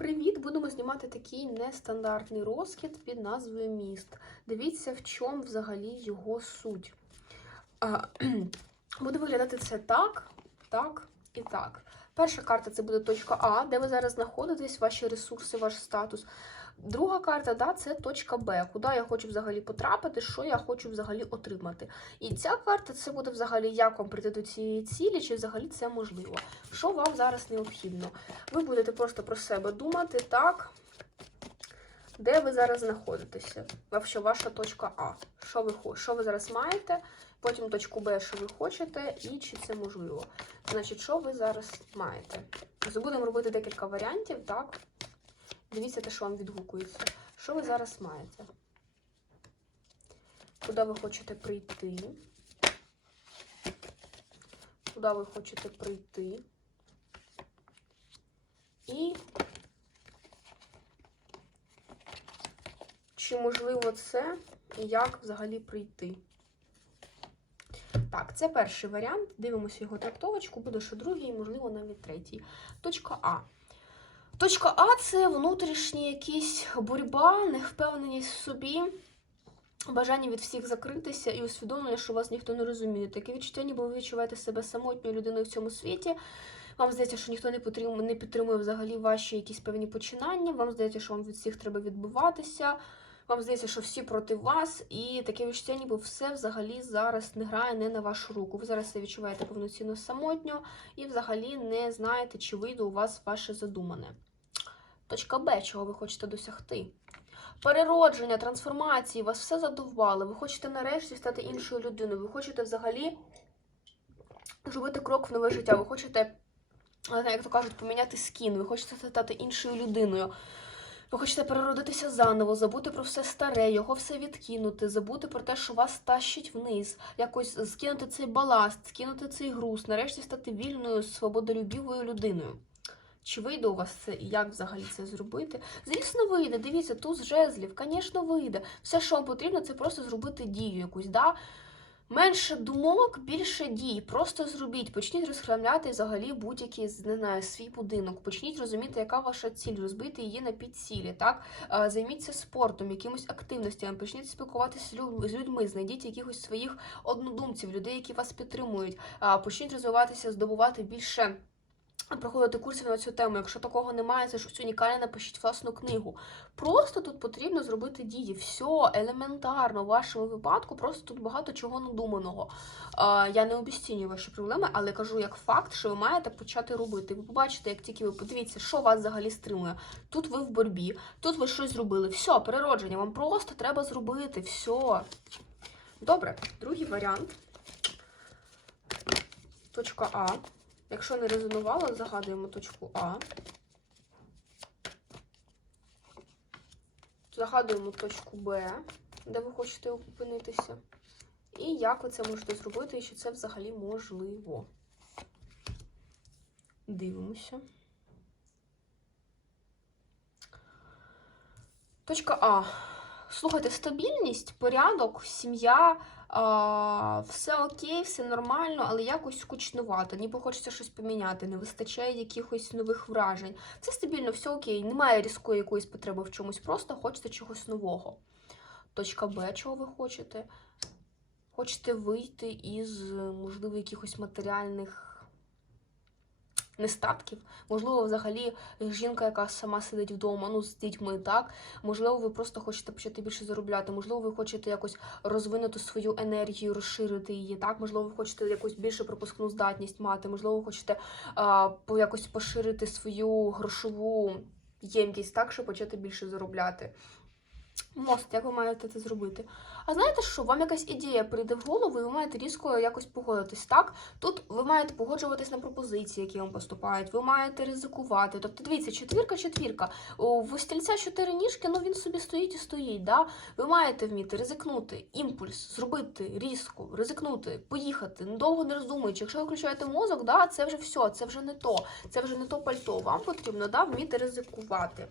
Привіт! Будемо знімати такий нестандартний розкид під назвою Міст. Дивіться, в чому взагалі його суть. Буде виглядати це так, так і так. Перша карта це буде точка А, де ви зараз знаходитесь, ваші ресурси, ваш статус. Друга карта, да, це точка Б, куди я хочу взагалі потрапити, що я хочу взагалі отримати. І ця карта це буде взагалі, як вам прийти до цієї цілі, чи взагалі це можливо. Що вам зараз необхідно? Ви будете просто про себе думати, так, де ви зараз знаходитеся. Що ваша точка А. Що ви, що ви зараз маєте, потім точку Б, що ви хочете, і чи це можливо. Значить, що ви зараз маєте? Будемо робити декілька варіантів, так? Дивіться те, що вам відгукується. Що ви зараз маєте? Куди ви хочете прийти? Куди ви хочете прийти? І чи можливо це і як взагалі прийти? Так, це перший варіант. Дивимося його трактовочку, буде що другий, можливо, навіть третій. Точка А. Точка А це внутрішні якісь боротьба, невпевненість в собі, бажання від всіх закритися і усвідомлення, що вас ніхто не розуміє. Таке відчуття, ніби ви відчуваєте себе самотньою людиною в цьому світі. Вам здається, що ніхто не підтримує, не підтримує взагалі ваші якісь певні починання. Вам здається, що вам від всіх треба відбуватися. Вам здається, що всі проти вас, і таке відчуття, ніби все взагалі зараз не грає не на вашу руку. Ви зараз себе відчуваєте повноцінно самотньо і взагалі не знаєте, чи вийде у вас ваше задумане. Точка Б, чого ви хочете досягти. Переродження, трансформації, вас все задовбало. Ви хочете нарешті стати іншою людиною. Ви хочете взагалі зробити крок в нове життя. Ви хочете, як то кажуть, поміняти скін, ви хочете стати іншою людиною. Ви хочете переродитися заново, забути про все старе, його все відкинути, забути про те, що вас тащить вниз, якось скинути цей баласт, скинути цей груз, нарешті стати вільною, свободолюбівою людиною. Чи вийде у вас це і як взагалі це зробити? Звісно, вийде. Дивіться, туз жезлів, звісно, вийде. Все, що вам потрібно, це просто зробити дію якусь. Да? Менше думок, більше дій. Просто зробіть. Почніть розхламляти взагалі будь-який не знаю, свій будинок. Почніть розуміти, яка ваша ціль, розбити її на підцілі. Так займіться спортом, якимось активностями. Почніть спілкуватися з людьми. Знайдіть якихось своїх однодумців, людей, які вас підтримують. Почніть розвиватися, здобувати більше. Проходити курсів на цю тему. Якщо такого немає, це щось унікальне, напишіть власну книгу. Просто тут потрібно зробити дії. Все елементарно. В вашому випадку просто тут багато чого надуманого. Я не обіцінюю ваші проблеми, але кажу як факт, що ви маєте почати робити. Ви побачите, як тільки ви подивіться, що вас взагалі стримує. Тут ви в боротьбі, тут ви щось зробили. Все, переродження. Вам просто треба зробити. Все. Добре, другий варіант. Точка А. Якщо не резонувало, загадуємо точку А. Загадуємо точку Б, де ви хочете опинитися. І як ви це можете зробити, і чи це взагалі можливо. Дивимося. Точка А. Слухайте, стабільність, порядок, сім'я, а, все окей, все нормально, але якось скучнувато. Ніби хочеться щось поміняти, не вистачає якихось нових вражень. Це стабільно, все окей, немає різкої якоїсь потреби в чомусь, просто хочеться чогось нового. Точка Б, чого ви хочете? Хочете вийти із, можливо, якихось матеріальних нестатків. Можливо, взагалі жінка, яка сама сидить вдома, ну з дітьми, так. Можливо, ви просто хочете почати більше заробляти. Можливо, ви хочете якось розвинути свою енергію, розширити її. Так, можливо, ви хочете якусь більше пропускну здатність мати. Можливо, ви хочете а, якось поширити свою грошову ємкість, так, щоб почати більше заробляти. Мост, як ви маєте це зробити? А знаєте що? Вам якась ідея прийде в голову, і ви маєте різко якось погодитись, так? Тут ви маєте погоджуватись на пропозиції, які вам поступають, ви маєте ризикувати. Тобто, дивіться, четвірка, четвірка. У стільця чотири ніжки, ну він собі стоїть і стоїть. Да? Ви маєте вміти ризикнути, імпульс, зробити різко, ризикнути, поїхати, довго не роздумуючи. Якщо ви включаєте мозок, да, це вже все, це вже не то, це вже не то пальто. Вам потрібно да, вміти ризикувати.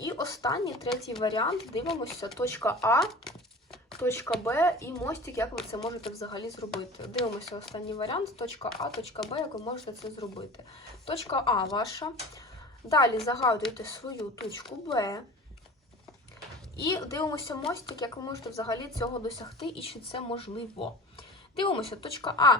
І останній третій варіант. Дивимося, точка А, точка Б і мостик, як ви це можете взагалі зробити. Дивимося останній варіант, точка А, точка Б, як ви можете це зробити. Точка А ваша. Далі загадуєте свою точку Б. І дивимося мостик, як ви можете взагалі цього досягти і чи це можливо. Дивимося, точка А.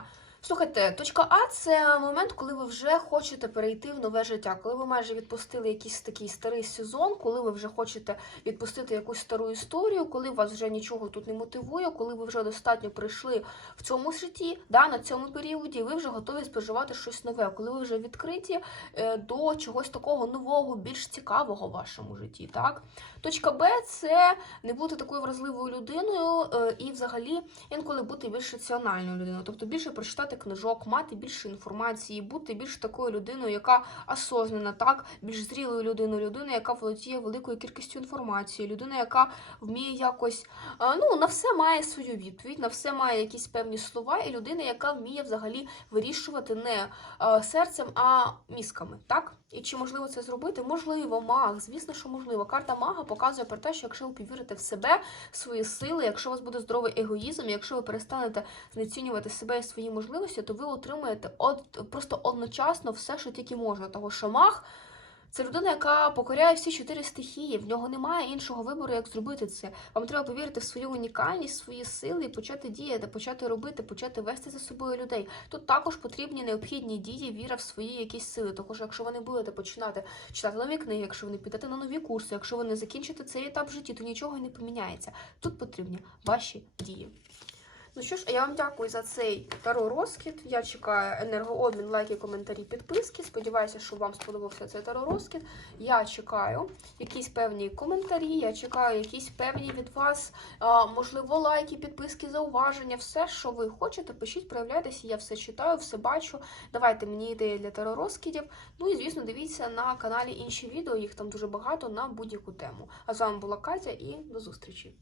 Слухайте, точка А це момент, коли ви вже хочете перейти в нове життя, коли ви майже відпустили якийсь такий старий сезон, коли ви вже хочете відпустити якусь стару історію, коли вас вже нічого тут не мотивує, коли ви вже достатньо прийшли в цьому житті, да, на цьому періоді, ви вже готові споживати щось нове, коли ви вже відкриті е, до чогось такого нового, більш цікавого в вашому житті. Так? Точка Б це не бути такою вразливою людиною е, і взагалі інколи бути більш раціональною людиною, тобто більше прочитати книжок, мати більше інформації, бути більш такою людиною, яка осознана, так, більш зрілою людиною, людина, яка володіє великою кількістю інформації, людина, яка вміє якось е, ну, на все має свою відповідь, на все має якісь певні слова, і людина, яка вміє взагалі вирішувати не е, серцем, а мізками, так? І чи можливо це зробити? Можливо, маг, звісно, що можливо. Карта мага показує про те, що якщо ви повірите в себе, в свої сили, якщо у вас буде здоровий егоїзм, якщо ви перестанете знецінювати себе і свої можливості, то ви отримаєте от просто одночасно все, що тільки можна. Того маг це людина, яка покоряє всі чотири стихії. В нього немає іншого вибору, як зробити це. Вам треба повірити в свою унікальність, свої сили і почати діяти, почати робити, почати вести за собою людей. Тут також потрібні необхідні дії, віра в свої якісь сили. Також, якщо ви не будете починати читати нові книги, якщо ви не підете на нові курси, якщо ви не закінчите цей етап в житті, то нічого не поміняється. Тут потрібні ваші дії. Ну що ж, я вам дякую за цей таро розкид. Я чекаю енергообмін, лайки, коментарі, підписки. Сподіваюся, що вам сподобався цей таро розкид. Я чекаю якісь певні коментарі, я чекаю якісь певні від вас, можливо, лайки, підписки, зауваження. Все, що ви хочете, пишіть, проявляйтеся. Я все читаю, все бачу. Давайте мені ідеї для таро розкидів. Ну і звісно, дивіться на каналі інші відео. Їх там дуже багато на будь-яку тему. А з вами була Катя і до зустрічі.